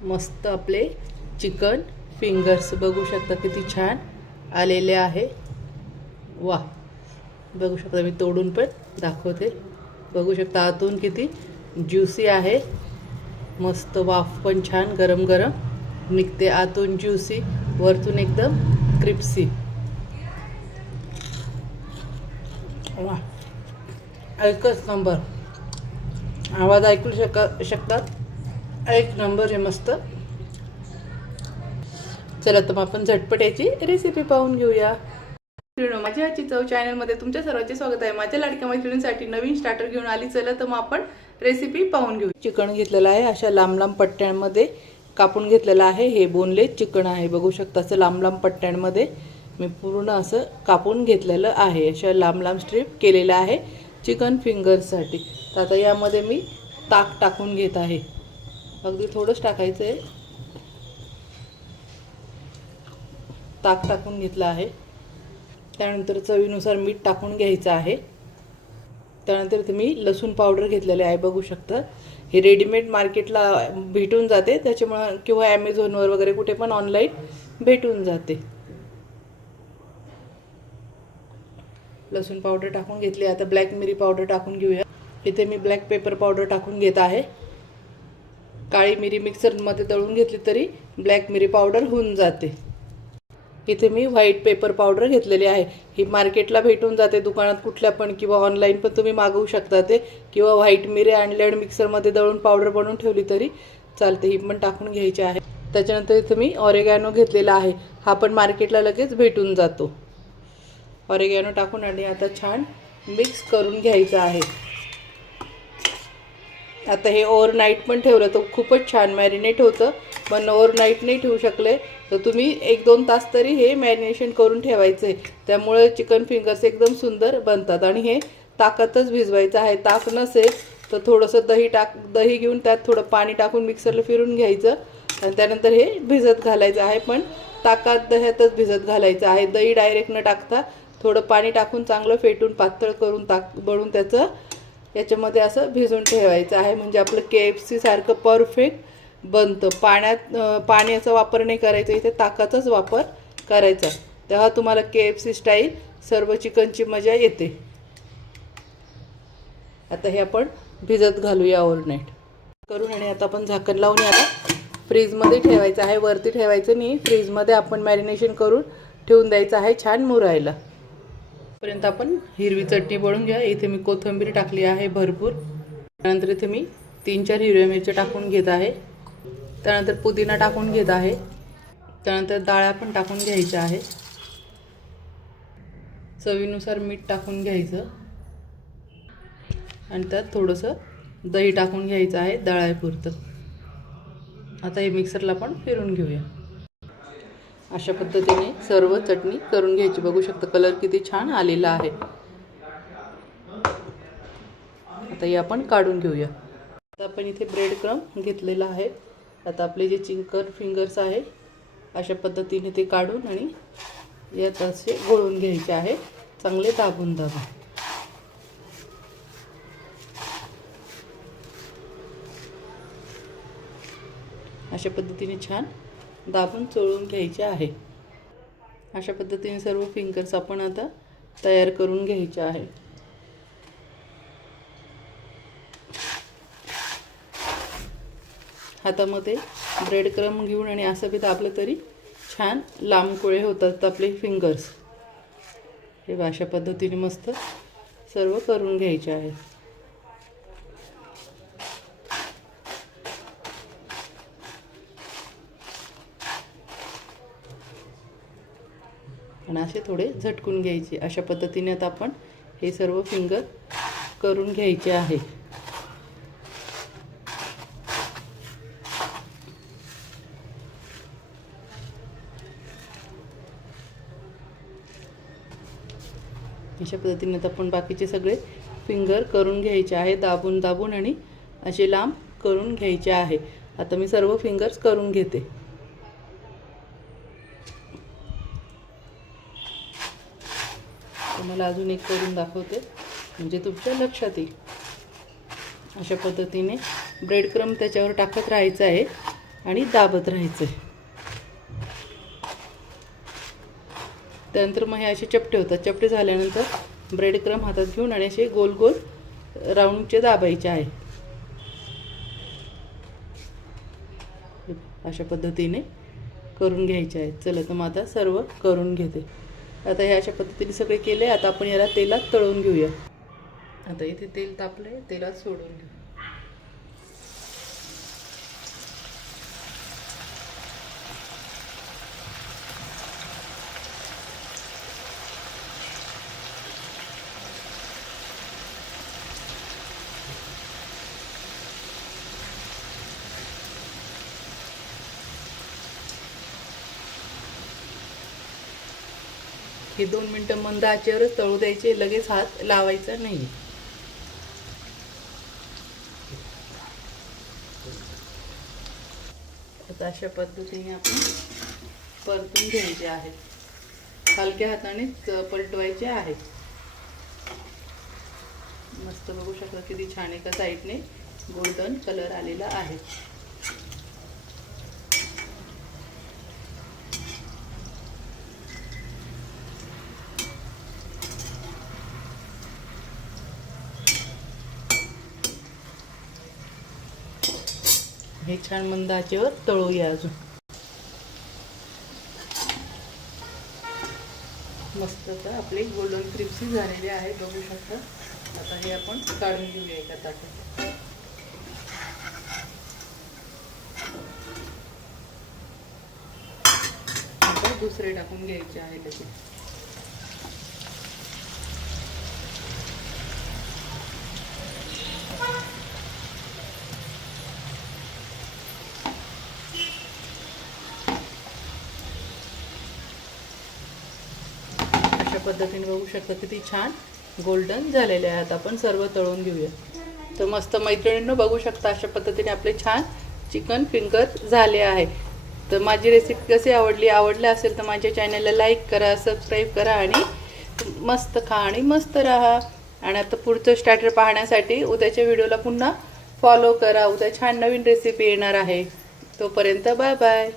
मस्त आपले chicken fingers बघू शकता किती छान आलेले आहे। वाह, बघू शकता, मी तोडून पण दाखवते। बघू शकता आतून किती ज्युसी आहे। मस्त वाफ पण छान गरम गरम निघते, आतून ज्युसी, वरतून एकदम क्रिप्सी। वाह, एकच नंबर, आवाज ऐकू शकतात, एक नंबर आहे मस्त। चला तर मग आपण झटपट याची रेसिपी पाहून घेऊया। माझ्या आजची चव चॅनलमध्ये तुमच्या सर्वांचे स्वागत आहे। माझ्या लाडक्या मैत्रिणींसाठी नवीन स्टार्टर घेऊन आली। चला तर मग आपण रेसिपी पाहून घेऊ। चिकन घेतलेलं आहे, अशा लांब लांब पट्ट्यांमध्ये कापून घेतलेलं आहे। हे बोनलेस चिकन आहे, बघू शकता असं लांब लांब पट्ट्यांमध्ये मी पूर्ण असं कापून घेतलेलं आहे। अशा लांब लांब स्ट्रिप केलेलं आहे चिकन फिंगर्ससाठी। तर आता यामध्ये मी ताक टाकून घेत आहे, अगदी थोडंच टाकायचं आहे। ताक टाकून घेतलं आहे, त्यानंतर चवीनुसार मीठ टाकून घ्यायचं आहे। त्यानंतर तुम्ही लसूण पावडर घेतलेले आहे, बघू शकता। हे रेडीमेड मार्केटला भेटून जाते, त्याच्यामुळे किंवा ॲमेझॉनवर वगैरे कुठे पण ऑनलाईन भेटून जाते। लसूण पावडर टाकून घेतली, आता ब्लॅक मिरी पावडर टाकून घेऊया। इथे मी ब्लॅक पेपर पावडर टाकून घेत आहे। काळी मिरी मिक्सरमध्ये दळून घेतली तरी ब्लॅक मिरी पावडर होऊन जाते। इथे मी व्हाईट पेपर पावडर घेतलेली आहे, ही मार्केटला भेटून जाते दुकानात कुठल्या पण, किंवा ऑनलाईन पण तुम्ही मागवू शकता ते, किंवा व्हाईट मिरी आणल्या मिक्सरमध्ये दळून पावडर बनवून ठेवली तरी चालते, ही पण टाकून घ्यायची आहे। त्याच्यानंतर इथे मी ऑरेगॅनो घेतलेला आहे, हा पण मार्केटला लगेच भेटून जातो। ऑरेगॅनो टाकून आणि आता छान मिक्स करून घ्यायचं आहे। आता हे ओव्हरनाईट पण ठेवलं तर खूपच छान मॅरिनेट होतं, पण ओव्हरनाईट नाही ठेवू शकले तर तुम्ही 1-2 तास तरी हे मॅरिनेशन करून ठेवायचं आहे, त्यामुळे चिकन फिंगर्स एकदम सुंदर बनतात। आणि हे ताकातच भिजवायचं आहे, ताक नसेल तर थोडंसं दही घेऊन त्यात थोडं पाणी टाकून मिक्सरला फिरून घ्यायचं आणि त्यानंतर हे भिजत घालायचं आहे, पण ताकात दह्यातच भिजत घालायचं आहे। दही डायरेक्ट न टाकता थोडं पाणी टाकून चांगलं फेटून पातळ करून ताक बनवून त्याचं याच्यामध्ये असं भिजवून ठेवायचं आहे, म्हणजे आपलं KFC सारखं परफेक्ट बनतं। पाण्याचा वापर नाही करायचा, इथे ताकाचाच वापर करायचा, तेव्हा तुम्हाला KFC स्टाईल सर्व चिकनची मजा येते। आता हे आपण भिजत घालूया ओव्हरनाईट करून, आणि आता आपण झाकण लावून याला फ्रीजमध्ये ठेवायचं आहे। वरती ठेवायचं नाही, फ्रीजमध्ये आपण मॅरिनेशन करून ठेवून द्यायचं आहे छान मुरायला। पर्यंत आपण हिरवी चटणी बनवून घ्या। इथे मी कोथिंबीर टाकली आहे भरपूर, त्यानंतर इथे मी 3-4 हिरव्या मिरच्या टाकून घेत आहे, त्यानंतर पुदिना टाकून घेत आहे, त्यानंतर डाळ्या पण टाकून घ्यायच्या आहे। चवीनुसार मीठ टाकून घ्यायचं आणि त्यात थोडंसं दही टाकून घ्यायचं आहे डाळ्यापुरतं। आता हे मिक्सरला पण फिरून घेऊया। अशा पद्धतीने सर्व चटणी करून घ्यायची, बघू शकता कलर किती छान आलेला आहे। आता हे आपण काढून घेऊया। आता आपण इथे ब्रेड क्रम्ब घेतलेला आहे, आता आपले जे चिकन फिंगर्स आहे अशा पद्धतीने ते काढून आणि यात असे गोळून घ्यायचे आहे, चांगले दाबून दाबून। अशा पद्धतीने छान दाबून चोळून घ्यायचे आहे। अशा पद्धतीने सर्व फिंगर्स आपण आता तयार करून घ्यायचे आहे। हातामध्ये ब्रेड क्रम्ब घेऊन आणि असं बी दाबलं तरी छान लांब कोळे होतात आपले फिंगर्स। हे अशा पद्धतीने मस्त सर्व करून घ्यायचे आहे। आणि असे थोडे झटकून घ्यायचे। अशा पद्धतीने आता आपण हे सर्व फिंगर करून घ्यायचे आहे। अशा पद्धतीने आता आपण बाकीचे सगळे फिंगर करून घ्यायचे आहे, दाबून दाबून आणि असे लांब करून घ्यायचे आहे। आता मी सर्व फिंगर्स करून घेते। तुम्हाला अजून एक करून दाखवते म्हणजे तुमच्या लक्षात येईल। अशा पद्धतीने ब्रेड क्रम्ब त्याच्यावर टाकत राहायचं आहे आणि दाबत राहायचं आहे. त्यानंतर मग हे असे चपटे होतात. चपटे झाल्यानंतर ब्रेड क्रम हातात घेऊन आणि असे गोल गोल राऊंडचे दाबायचे आहे. अशा पद्धतीने करून घ्यायचे आहे. चला तर मग आता सर्व करून घेते. आता हे अशा पद्धतीने सगळे केले. आता आपण याला तेलात तळून घेऊया. आता इथे तेल तापले, तेलात सोडून घेऊ. हे 2 मिनिटं मंद आचेवरच तळू द्यायचे, लगेच हात लावायचा नाही. आता अशा पद्धतीने आपण परतून घ्यायचे आहेत. हलक्या हातानेच पलटवायचे आहेत. मस्त बघू शकता किती छान एका साईडने गोल्डन कलर आलेला आहे. हे छान मंद आचेवर तळूया अजून. मस्त तर आपले गोल्डन क्रिस्पी झालेले आहे बघू शकता. आता हे आपण काढून घेऊया एका ताटात. आता दुसरे टाकून घ्यायचे आहे त्याचे. अशा पद्धतीने बघू शकता किती छान गोल्डन झालेले आहेत. आपण सर्व तळून घेऊया. तर मस्त मैत्रिणींनो बघू शकता अशा पद्धतीने आपले छान चिकन फिंगर झाले आहे. तर माझी रेसिपी कशी आवडली असेल तर माझ्या चॅनलला लाईक करा, सबस्क्राईब करा आणि मस्त खा आणि मस्त राहा. आणि आता पुढचं स्टार्टर पाहण्यासाठी उद्याच्या व्हिडिओला पुन्हा फॉलो करा. उद्या छान नवीन रेसिपी येणार आहे. तोपर्यंत बाय बाय.